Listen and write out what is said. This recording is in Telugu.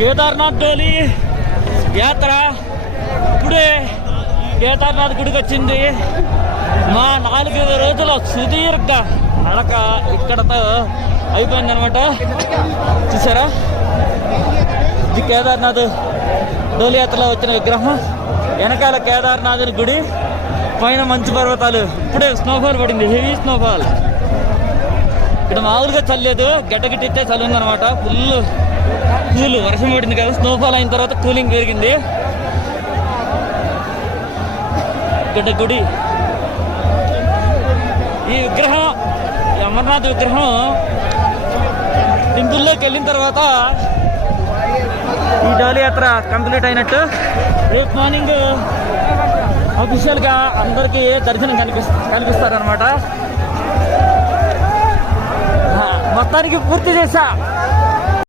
కేదార్నాథ్ డోలి యాత్ర ఇప్పుడే కేదార్నాథ్ గుడికి వచ్చింది. మా 4 రోజుల సుదీర్ఘ నడక ఇక్కడతో అయిపోయిందనమాట. చూసారా, ఇది కేదార్నాథ్ డోలి యాత్రలో వచ్చిన విగ్రహం. వెనకాల కేదార్నాథ్ గుడి, పైన మంచు పర్వతాలు. ఇప్పుడే స్నోఫాల్ పడింది, హెవీ స్నోఫాల్. ఇక్కడ మామూలుగా చల్లేదు, గడ్డగిట్టితే చలి ఉందనమాట. ఫుల్ వర్షం పడింది కదా, స్నోఫాల్ అయిన తర్వాత కూలింగ్ పెరిగింది. గడ్డ గుడి. ఈ విగ్రహం, ఈ అమర్నాథ్ విగ్రహం టెంపుల్లోకి వెళ్ళిన తర్వాత ఈ డోలి యాత్ర కంప్లీట్ అయినట్టు. రేపు మార్నింగ్ అఫీషియల్గా అందరికీ దర్శనం కనిపిస్తారనమాట. మొత్తానికి పూర్తి చేశా.